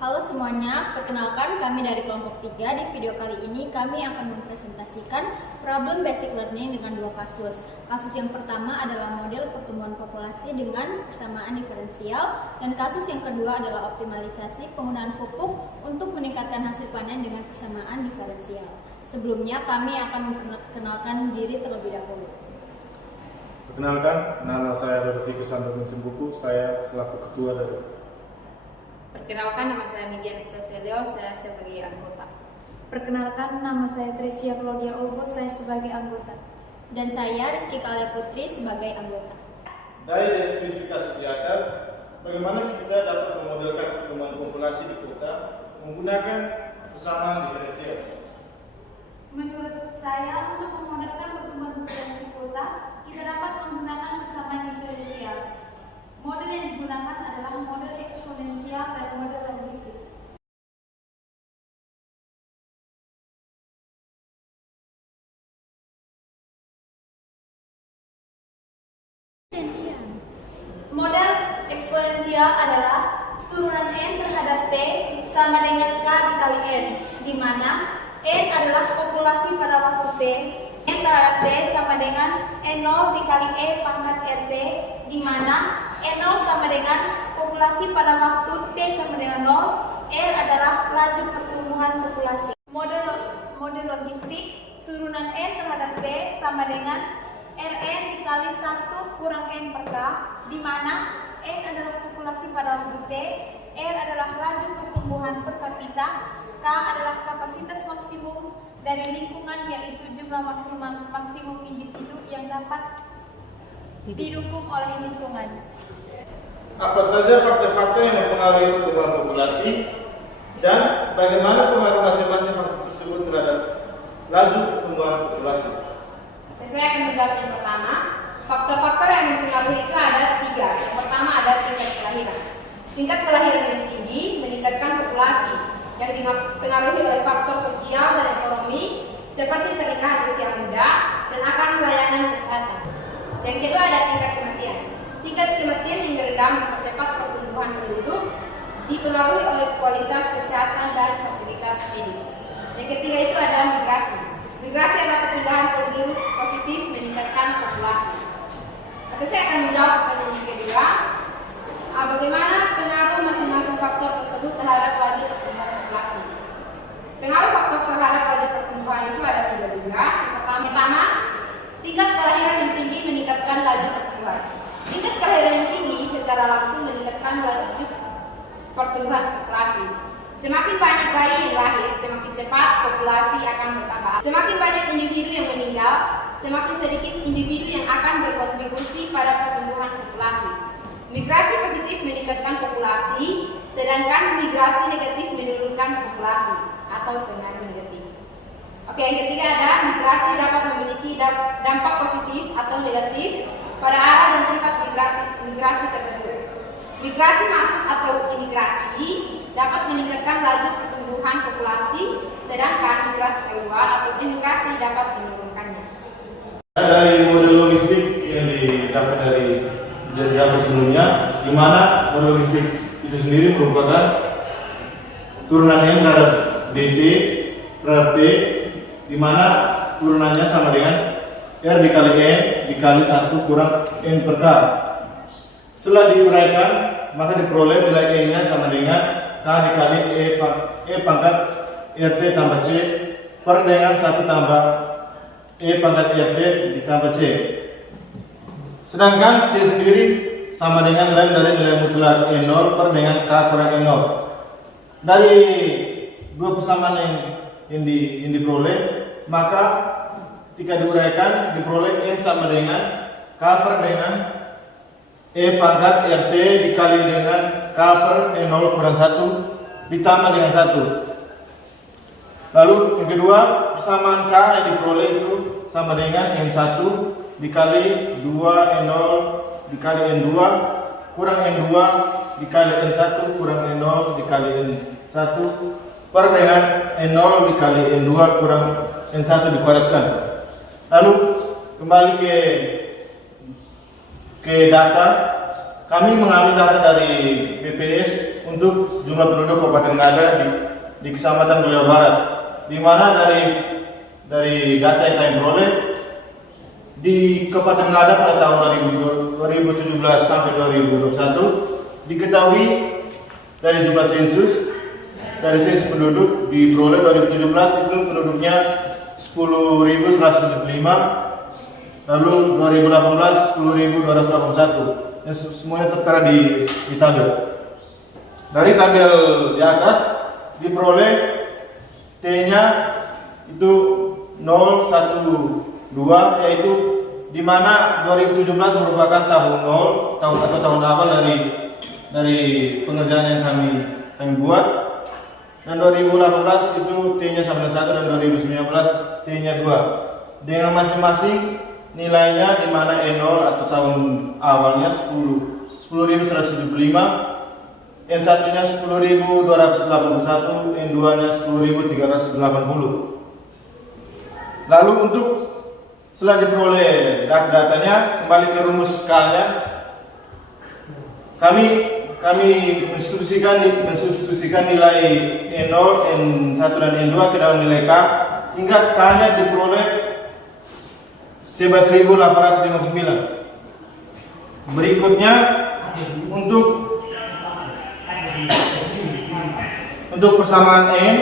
Halo semuanya, perkenalkan kami dari kelompok 3. Di video kali ini kami akan mempresentasikan problem basic learning dengan dua kasus. Kasus yang pertama adalah model pertumbuhan populasi dengan persamaan diferensial, dan kasus yang kedua adalah optimalisasi penggunaan pupuk untuk meningkatkan hasil panen dengan persamaan diferensial. Sebelumnya kami akan memperkenalkan diri terlebih dahulu. Perkenalkan, nama saya Rodovicus Santo Simbuku, saya selaku ketua dari. Perkenalkan, nama saya Migi Anastasia, saya sebagai anggota. Perkenalkan, nama saya Tresia Claudia Obo, saya sebagai anggota. Dan saya Rizky Kalia Putri sebagai anggota. Dari deskripsi kasus di atas, bagaimana kita dapat memodelkan pertumbuhan populasi di kota menggunakan persamaan diferensial? Menurut saya, untuk memodelkan pertumbuhan populasi kota, kita dapat menggunakan persamaan diferensial. Model yang digunakan adalah model eksponensial dan model logistik. Model eksponensial adalah turunan n terhadap t sama dengan k dikali n, di mana n adalah populasi pada waktu t, n terhadap t sama dengan n0 dikali e pangkat rt, di mana n0 sama dengan populasi pada waktu t sama dengan 0, r adalah laju pertumbuhan populasi. Model logistik, turunan n terhadap t sama dengan Rn dikali 1 kurang n per k, di mana n adalah populasi pada waktu t, r adalah laju pertumbuhan per kapita, k adalah kapasitas maksimum dari lingkungan, yaitu jumlah maksimum individu yang dapat didukung oleh lingkungan. Apa saja faktor-faktor yang mempengaruhi pertumbuhan populasi dan bagaimana pengaruh masing-masing faktor tersebut terhadap laju pertumbuhan populasi? Saya akan menjawab yang pertama. Faktor-faktor yang mempengaruhi itu ada 3. Yang pertama ada tingkat kelahiran. Tingkat kelahiran yang tinggi meningkatkan populasi yang dipengaruhi oleh faktor sosial dan ekonomi seperti pernikahan usia muda dan akan layanan kesehatan. Yang kedua ada tingkat kematian. Tingkat kematian yang rendah mempercepat pertumbuhan penduduk, dipengaruhi oleh kualitas kesehatan dan fasilitas medis. Yang ketiga itu ada migrasi. Migrasi adalah perpindahan penduduk positif meningkatkan populasi. Oke, saya akan menjawab pertanyaan yang kedua. Bagaimana pengaruh masing-masing faktor tersebut terhadap laju pertumbuhan populasi? Pengaruh faktor terhadap laju pertumbuhan itu ada 3 juga. Yang pertama, tingkat kelahiran yang tinggi meningkatkan laju pertumbuhan. Tingkat kelahiran yang tinggi secara langsung meningkatkan laju pertumbuhan populasi. Semakin banyak bayi yang lahir, semakin cepat populasi akan bertambah. Semakin banyak individu yang meninggal, semakin sedikit individu yang akan berkontribusi pada pertumbuhan populasi. Migrasi positif meningkatkan populasi, sedangkan migrasi negatif menurunkan populasi atau pengaruh negatif. Oke, yang ketiga ada migrasi dapat memiliki dampak positif atau negatif pada arah dan sifat migrasi tertentu. Migrasi masuk atau imigrasi dapat meningkatkan laju pertumbuhan populasi, sedangkan migrasi keluar atau imigrasi dapat menurunkannya. Dari model logistik yang didapat dari jadwal sebelumnya, di mana model logistik itu sendiri merupakan turunannya terhadap dt terhadap t, di mana turunannya sama dengan r dikali n dikali 1 kurang n per k. Setelah diuraikan, maka diperoleh nilai n-nya sama dengan k dikali e pangkat rt tambah c per dengan 1 tambah e pangkat rt ditambah c. Sedangkan c sendiri sama dengan ln dari nilai mutlak n0 per dengan k kurang n0. Dari dua persamaan yang diperoleh, maka ketika diuraikan diperoleh n sama dengan k per dengan e pangkat rt dikali dengan k per n0 kurang 1 ditambah dengan 1. Lalu yang kedua, persamaan k yang diperoleh itu sama dengan n1 dikali 2 n0 dikali n2 kurang n2 dikali n1 kurang n0 dikali n1 per dengan n0 dikali n2 kurang n1 dikuadratkan. Lalu kembali ke data, kami mengambil data dari BPS untuk jumlah penduduk Kabupaten Ngada di Kecamatan Beliau Barat, di mana dari data yang kami peroleh di Kabupaten Ngada pada tahun 2017 sampai 2021 diketahui dari jumlah sensus penduduk diperoleh 2017 itu penduduknya 10.175, lalu 2018 10.281, yang semuanya tertera di tabel. Dari tabel di atas diperoleh T-nya itu 012, yaitu di mana 2017 merupakan tahun awal dari pengerjaan yang kami buat, dan 2018 itu T-nya sama dengan 1 dan 2019 T-nya 2 dengan masing-masing nilainya, di mana E0 atau tahun awalnya 10.175, N1-nya 10.281, N2-nya 10.380. Lalu untuk setelah diperoleh datanya, kembali ke rumus K-nya, kami mensubstitusikan nilai N0, N1 dan N2 ke dalam nilai K, sehingga K-nya diperoleh 11.859. Berikutnya untuk persamaan N,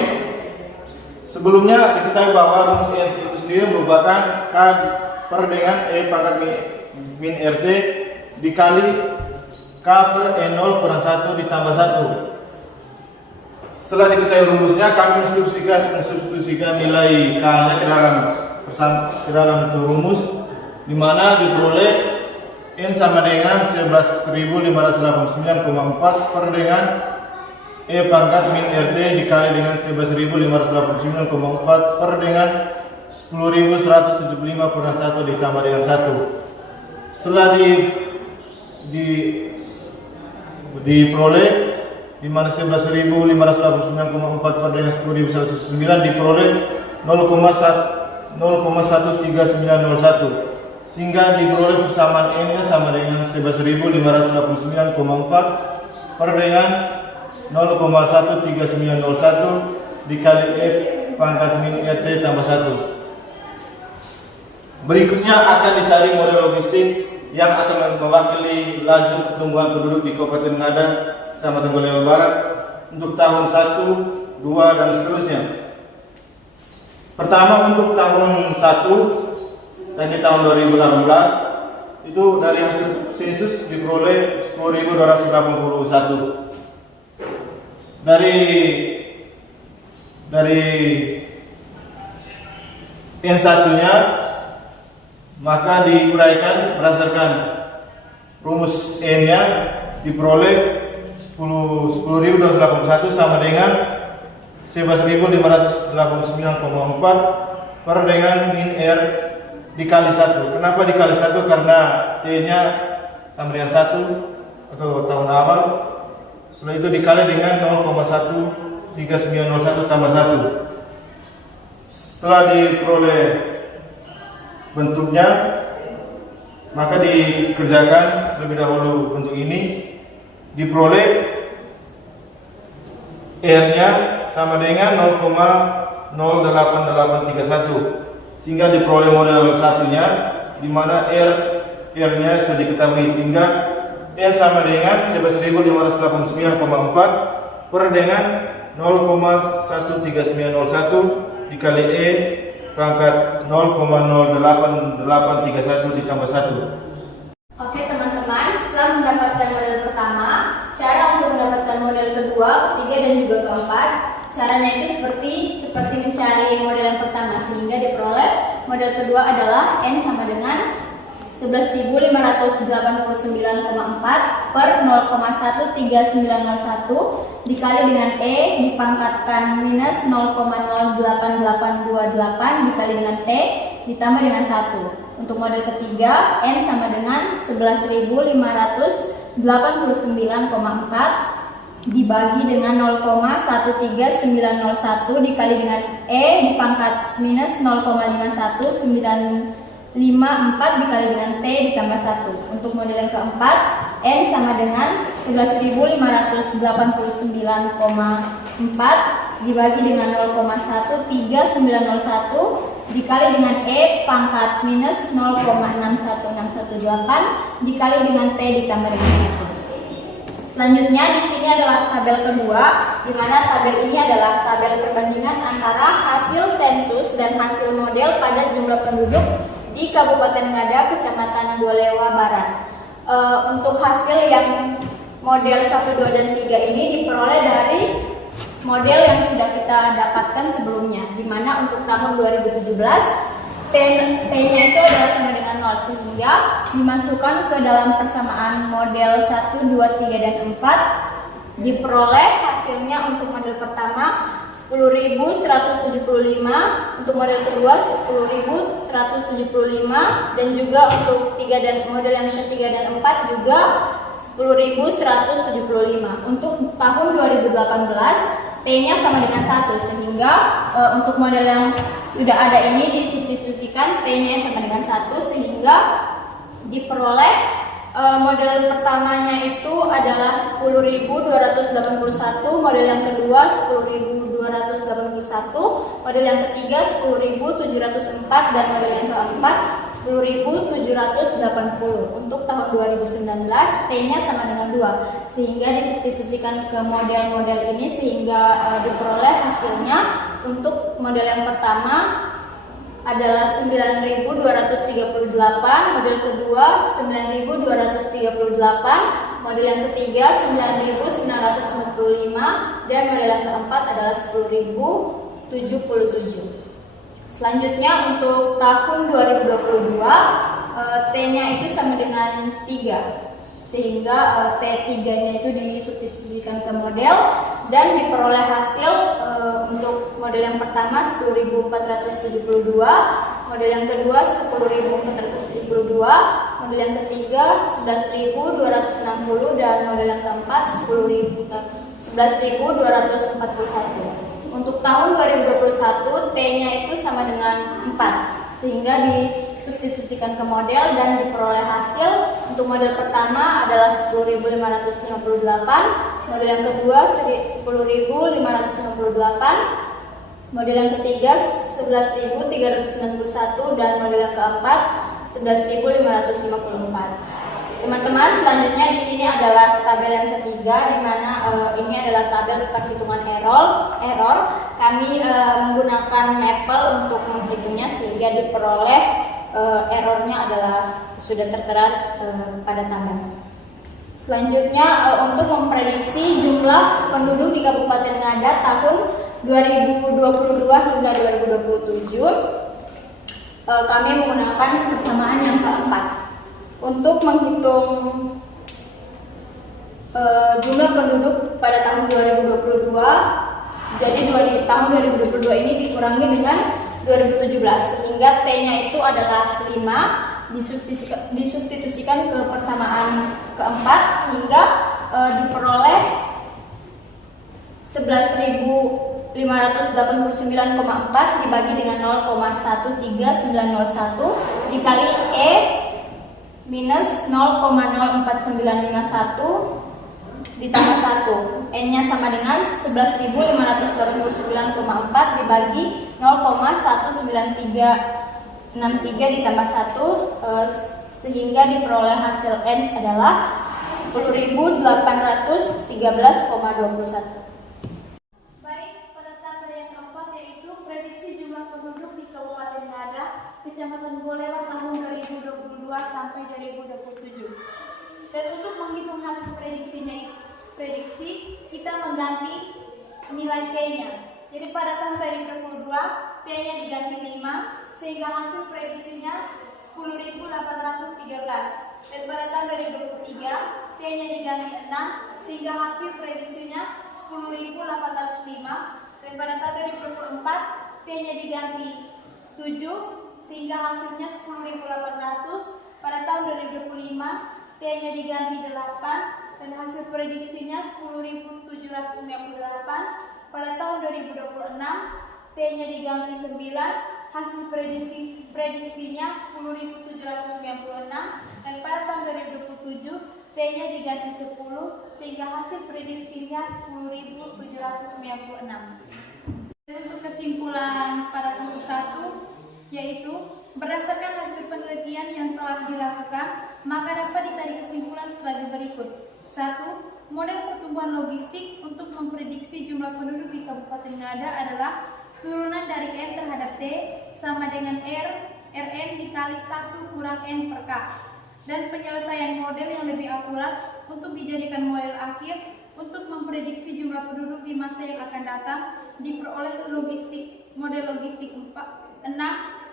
sebelumnya diketahui bahwa rumus N itu sendiri merupakan K per dengan E pangkat min RT dikali K per E0 kurang 1 ditambah 1. Setelah diketahui rumusnya, kami mensubstitusikan nilai K-nya ke dalam itu rumus, di mana diperoleh N sama dengan 11.589,4 per dengan E pangkat min RT dikali dengan 11.589,4 per dengan 10.175 kurang 1 ditambah dengan 1. Setelah diperoleh, di mana 11.589,4 per dengan 10.109 diperoleh 0,13901, sehingga diperoleh persamaan N-nya sama dengan 11.589,4 per dengan 0,13901 dikali F pangkat min RT tambah 1. Berikutnya akan dicari model logistik yang akan mewakili laju pertumbuhan penduduk di Kabupaten Ngada, Kecamatan Beliau Barat untuk tahun 1, 2, dan seterusnya. Pertama, untuk tahun 1 dan di tahun 2018 itu dari hasil sensus diperoleh 10.281. Dari N1-nya maka diuraikan berdasarkan rumus N-nya, diperoleh 10.281 sama dengan 11.589,4 per dengan min R dikali 1. Kenapa dikali 1? Karena T-nya sama dengan 1 atau tahun awal. Setelah itu dikali dengan 0,13901 tambah 1. Setelah diperoleh bentuknya, maka dikerjakan lebih dahulu bentuk ini. Diperoleh R-nya sama dengan 0,08831, sehingga diperoleh model satunya, di mana R-nya sudah diketahui, sehingga N sama dengan 11.589,4 per dengan 0,13901 dikali E pangkat 0,08831 ditambah 1. Oke teman-teman, setelah mendapatkan model pertama, cara untuk mendapatkan model kedua, ketiga, dan juga keempat, caranya itu seperti mencari model yang pertama, sehingga diperoleh model kedua adalah N sama dengan 11.589,4 per 0,13901 dikali dengan E dipangkatkan minus 0,08828 dikali dengan T ditambah dengan 1. Untuk model ketiga, N sama dengan 11.589,4 dibagi dengan 0,13901 dikali dengan E dipangkat minus 0,51954 dikali dengan T ditambah 1. Untuk model yang keempat, N sama dengan 11.589,4 dibagi dengan 0,13901 dikali dengan E pangkat minus 0,61618 dikali dengan T ditambah dengan 1. Selanjutnya di sini adalah tabel kedua, di mana tabel ini adalah tabel perbandingan antara hasil sensus dan hasil model pada jumlah penduduk di Kabupaten Ngada, Kecamatan Bolewa Barat. Untuk hasil yang model 1, 2, dan 3 ini diperoleh dari model yang sudah kita dapatkan sebelumnya, di mana untuk tahun 2017 T-nya itu adalah sama dengan 0, sehingga dimasukkan ke dalam persamaan model 1, 2, 3, dan 4. Diperoleh hasilnya untuk model pertama 10.175, untuk model kedua 10.175, dan juga untuk model yang ketiga dan 4 juga 10.175. Untuk tahun 2018 T-nya sama dengan 1, sehingga untuk model yang sudah ada ini disubstitusikan T-nya sama dengan 1, sehingga diperoleh model pertamanya itu adalah 10.281, model yang kedua 10.281, model yang ketiga 10.704, dan model yang keempat 10.780. Untuk tahun 2019 T-nya sama dengan 2, sehingga disubstitusikan ke model-model ini sehingga diperoleh hasilnya. Untuk model yang pertama adalah 9.238, model kedua 9.238, model yang ketiga 9.945, dan model yang keempat adalah 10.077. Selanjutnya untuk tahun 2022 T-nya itu sama dengan 3, sehingga T3-nya itu disubstitusikan ke model dan diperoleh hasil untuk model yang pertama 10.472, model yang kedua 10.472, model yang ketiga 11.260, dan model yang keempat 11.241. Untuk tahun 2021 T-nya itu sama dengan 4, sehingga disubstitusikan ke model dan diperoleh hasil. Untuk model pertama adalah 10.558, model yang kedua 10.568, model yang ketiga 11.391, dan model yang keempat 11.554. Teman-teman, selanjutnya di sini adalah tabel yang ketiga, di mana ini adalah tabel perhitungan error. Kami menggunakan Maple untuk menghitungnya sehingga diperoleh errornya adalah sudah tertera pada tabel. Selanjutnya untuk memprediksi jumlah penduduk di Kabupaten Ngada tahun 2022 hingga 2027, kami menggunakan persamaan yang keempat. Untuk menghitung jumlah penduduk pada tahun 2022, jadi tahun 2022 ini dikurangi dengan 2017, sehingga T-nya itu adalah 5, disubstitusikan ke persamaan keempat, sehingga diperoleh 11.589,4 dibagi dengan 0,13901 dikali E minus 0,04951 ditambah 1. N-nya sama dengan 11.589,4 dibagi 0,19363 ditambah 1, sehingga diperoleh hasil N adalah 10.813,21. Kecamatan Bolewa tahun 2022 sampai 2027. Dan untuk menghitung hasil prediksi kita mengganti nilai T-nya. Jadi pada tahun 2022 T-nya diganti 5, sehingga hasil prediksinya 10.813. Dan pada tahun 2023 T-nya diganti 6, sehingga hasil prediksinya 10.805. Dan pada tahun 2024 T-nya diganti 7, sehingga hasilnya 10.800. Pada tahun 2025 T-nya diganti 8, dan hasil prediksinya 10.798. Pada tahun 2026 T-nya diganti 9, hasil prediksinya 10.796. Dan pada tahun 2027 T T-nya diganti 10 sehingga hasil prediksinya 10.796. Untuk kesimpulan pada kasus 1 yaitu berdasarkan hasil penelitian yang telah dilakukan, maka dapat ditarik kesimpulan sebagai berikut. 1. Model pertumbuhan logistik untuk memprediksi jumlah penduduk di Kabupaten Ngada adalah turunan dari N terhadap T sama dengan Rn dikali 1 kurang N per K. Dan penyelesaian model yang lebih akurat untuk dijadikan model akhir untuk memprediksi jumlah penduduk di masa yang akan datang diperoleh model logistik 6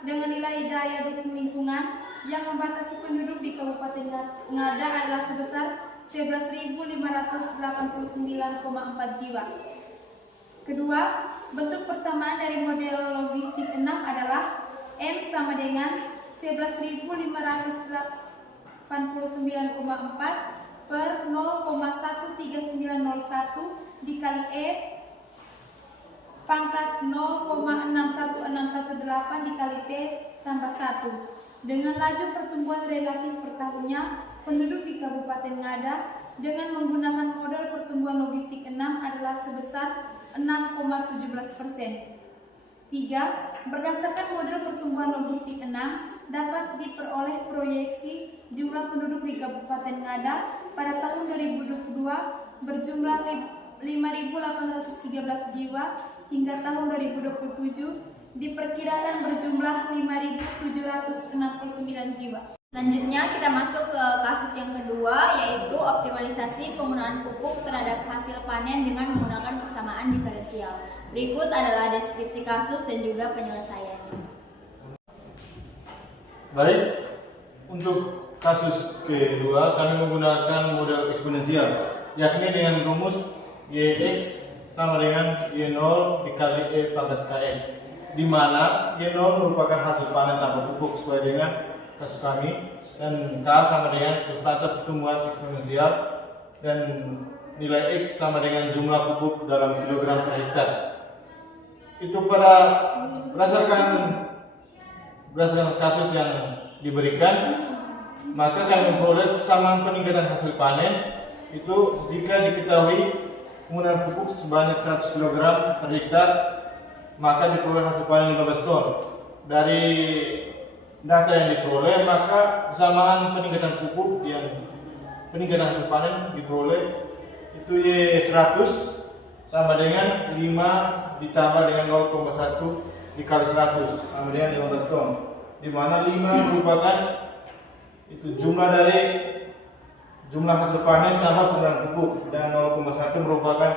dengan nilai daya dukung lingkungan yang membatasi penduduk di Kabupaten Ngada adalah sebesar 11.589,4 jiwa. Kedua, bentuk persamaan dari model logistik 6 adalah N sama dengan 11.589,4 per 0,13901 dikali E pangkat 0,61618 dikali T tambah 1. Dengan laju pertumbuhan relatif per tahunnya penduduk di Kabupaten Ngada dengan menggunakan model pertumbuhan logistik 6 adalah sebesar 6,17%. 3. Berdasarkan model pertumbuhan logistik 6 dapat diperoleh proyeksi jumlah penduduk di Kabupaten Ngada pada tahun 2022 berjumlah 5.813 jiwa hingga tahun 2027 diperkirakan berjumlah 5.769 jiwa. Selanjutnya kita masuk ke kasus yang kedua, yaitu optimalisasi penggunaan pupuk terhadap hasil panen dengan menggunakan persamaan diferensial. Berikut adalah deskripsi kasus dan juga penyelesaiannya. Baik, untuk kasus kedua kami menggunakan model eksponensial, yakni dengan rumus YX sama dengan Y0 dikali E pangkat KX, di mana Y0 merupakan hasil panen tanpa pupuk sesuai dengan kasus kami, dan K sama dengan konstanta pertumbuhan eksponensial, dan nilai X sama dengan jumlah pupuk dalam kilogram per hektar. Itu berdasarkan kasus yang diberikan, maka kami memperoleh persamaan peningkatan hasil panen itu jika diketahui penggunaan pupuk sebanyak 100 kg per hektar, maka diperoleh hasil panen 15 ton. Dari data yang diperoleh, maka persamaan peningkatan pupuk yang peningkatan hasil panen diperoleh itu Y100 sama dengan 5 ditambah dengan 0,1 dikali 100 sama dengan 15 ton, di mana 5 merupakan itu jumlah hasil panen tambah penggunaan pupuk, dan 0,1 merupakan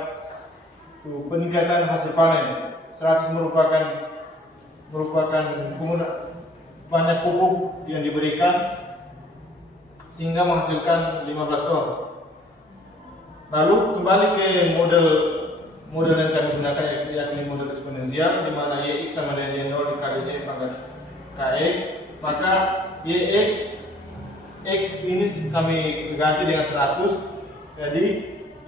itu peningkatan hasil panen. 100 merupakan banyak pupuk yang diberikan sehingga menghasilkan 15 ton. Lalu kembali ke model yang kami gunakan, yakni model eksponensial, di mana YX sama dengan Y0 dikali Y pangkat KX, maka X ini kami ganti dengan 100, jadi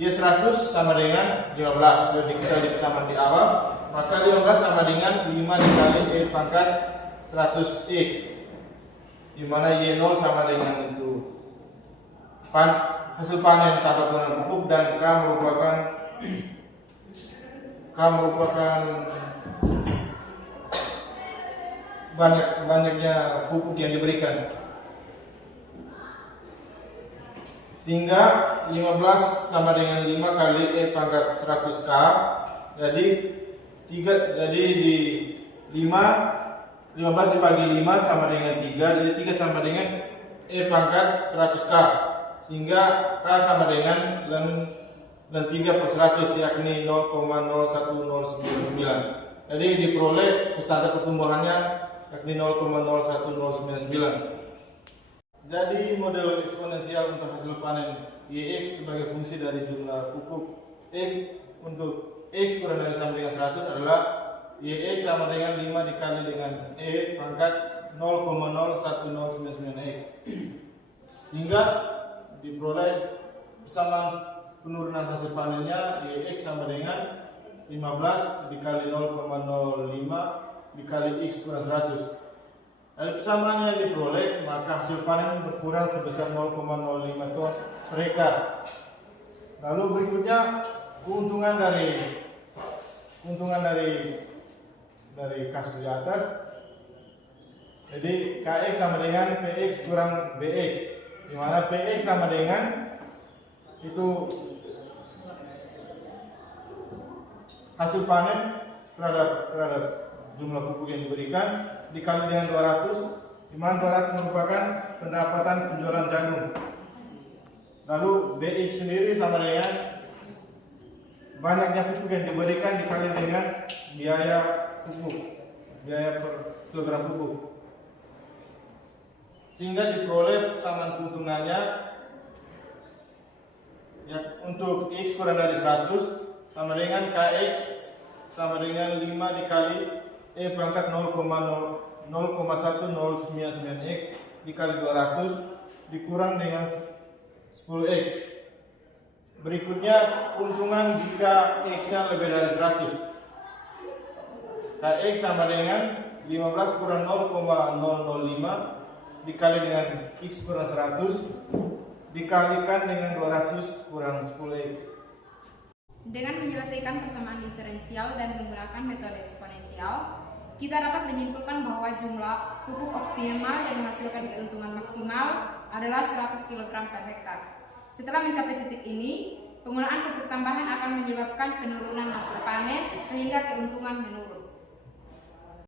Y100 sama dengan 15, sudah diketahui di persamaan di awal, maka 15 sama dengan 5 dikali E pangkat 100X, di mana Y0 sama dengan itu hasil panen tanpa penggunaan pupuk, dan K merupakan banyaknya pupuk yang diberikan, sehingga 15 sama dengan 5 kali E pangkat 100K, jadi di 15 dibagi 5 sama dengan 3, jadi 3 sama dengan E pangkat 100K, sehingga K sama dengan dan 3 per 100, yakni 0,01099. Jadi diperoleh konstanta pertumbuhannya yakni 0,01099. Jadi model eksponensial untuk hasil panen YX sebagai fungsi dari jumlah pupuk X, untuk X kurang dari sama dengan 100 adalah YX sama dengan 5 dikali dengan E pangkat 0,01099X, sehingga diperoleh persamaan penurunan hasil panennya YX sama dengan 15 dikali 0,05 dikali X kurang 100. Dari persamaan yang diperoleh, maka hasil panen berkurang sebesar 0,05 ton per hektar. Lalu berikutnya keuntungan dari kasus di atas. Jadi KX sama dengan PX kurang BX, di mana PX sama dengan itu hasil panen terhadap jumlah pupuk yang diberikan dikali dengan 200, di mana 200 merupakan pendapatan penjualan jagung. Lalu BX sendiri sama dengan banyaknya pupuk yang diberikan dikali dengan biaya per kilogram pupuk, sehingga diperoleh persamaan keuntungannya ya, untuk X kurang dari 100 sama dengan KX sama dengan 5 dikali E pangkat 0,1099X dikali 200 dikurang dengan 10X. Berikutnya keuntungan jika X-nya lebih dari 100. KX sama dengan 15 kurang 0,005 dikali dengan X kurang 100 dikalikan dengan 200 kurang 10X. Dengan menyelesaikan persamaan diferensial dan menggunakan metode eksponensial, kita dapat menyimpulkan bahwa jumlah pupuk optimal yang menghasilkan keuntungan maksimal adalah 100 kg per hektar. Setelah mencapai titik ini, penggunaan pupuk tambahan akan menyebabkan penurunan hasil panen sehingga keuntungan menurun.